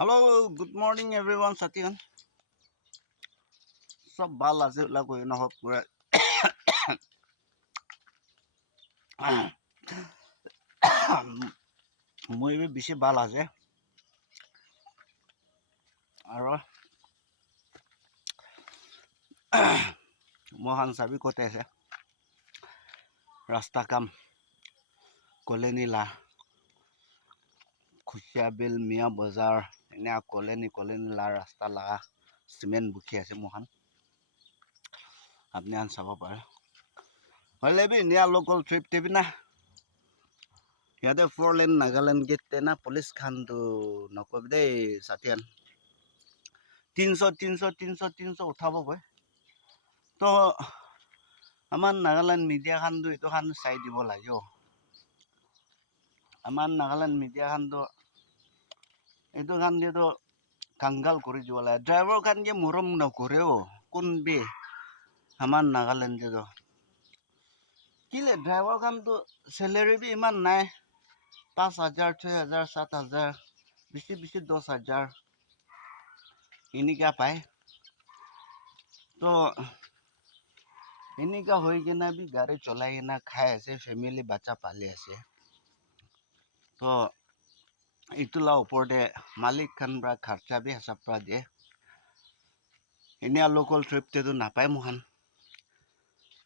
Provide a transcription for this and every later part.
Hello, good morning everyone. Satihan. Sab bal ase la koi na hop pura. Moi be bishi bal ase. Aro mohan sabi kote ase. Rasta kam koleni la Khushiabil Mia Bazar ene koleni la rasta la cement bukhi ase mohan. Apni an sabo pare. Hole bi nia local trip te bi na. Yade 4 lane Nagaland gate te na police khan tu nakob de Satihan. 300 উঠাব কয় তো আমাৰ Nagaland media খানটো এইটো খান চাই দিব লাগে আমাৰ Nagaland media খানটো এইটো খান দিয়েতো কাংগাল কৰি দিব লাগে ড্ৰাইভাৰ খান কি মৰম নকৰেও কোন বি আমাৰ নাগালেণ্ডতো কিলে ড্ৰাইভাৰ খানটো চেলাৰী বি ইমান নাই 5,000 6,000 7,000 বেছি 10,000 এনেকা পায় তো এনেকা হৈ কিনা বি গাড়ী চলাই কিনা খাই আছে ফেমিলি বাচ্চা পালি আছে তো ইটোলা ওপৰতে মালিক খান পৰা খৰচা বি হিচাপ পৰা দিয়ে এনে লোকেল ট্ৰিপ তেতো নাপায় মোহান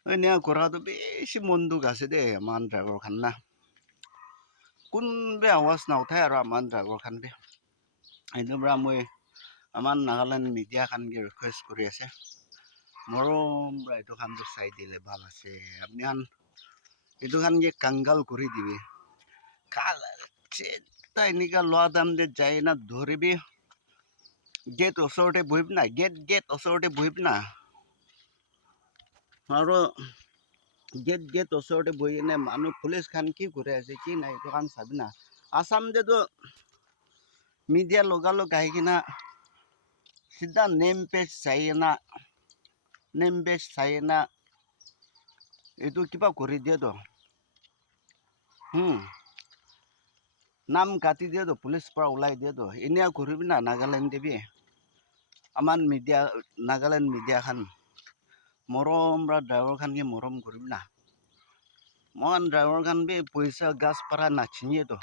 এনে কৰাটো বেছি মন্দুক আছে দে আমাৰ ড্ৰাইভাৰ খান না কোন বে আৱাজ না উঠাই আৰু আমাৰ ড্ৰাইভাৰ খান বি এইটো পৰা মই আমাৰ নাগালেণ্ড মিডিয়া খান কি ৰিকুৱেষ্ট কৰি আছে মৰম এইটো খানটো চাই দিলে ভাল আছে আপনি খান এইটো খান কি কাংগাল কৰি দিবি কাল এনেকা লোৱা দাম যে যায় না ধৰিবি গেট ওচৰতে বহিব না গেট ওচৰতে বহিব না আৰু গেট ওচৰতে বহি কিনে মানুহ পুলিচ খান কি কৰি আছে কি নাই এইটো খান চাবি না আসাম যেতো মিডিয়া লগালগ আহি কিনা সিধা নেম পেজ চাই কিনা এইটো কিবা কৰি দিয়ে তো নাম কাটি দিয়ে তো পুলিচ পৰা ওলাই দিয়ে তো এনেয়া কৰিবি না নাগালেণ্ড দিবি আমাৰ মিডিয়া নাগালেণ্ড মিডিয়া খান মৰম বা ড্ৰাইভাৰ খান কি মৰম কৰিবি না মহান ড্ৰাইভাৰ খান বি পইচা গাছ পাৰা নাছিনিয়ে তো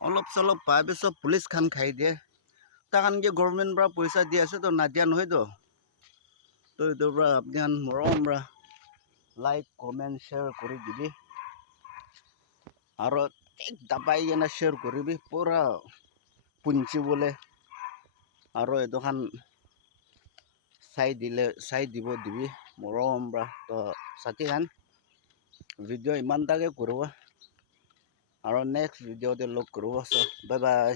অলপ চলপ পাই বি চব পুলিচ খান খাই দিয়ে তাহান কি গভৰ্ণমেণ্ট পৰা পইচা দি আছে তো নাদিয়া নহয় তো এইটোৰ পৰা আপুনি মৰম পৰা লাইক কমেণ্ট শ্বেয়াৰ কৰি দিবি আৰু দাবাই কিনে শ্বেয়াৰ কৰিবি পুৰা পুঞ্চিবলে আৰু এইটো খান চাই দিব দিবি মৰম পৰা তো সাথী খান ভিডিঅ' ইমানটাকে কৰিব আৰু নেক্সট ভিডিঅ'তে লগ কৰিব চ' বাই বাই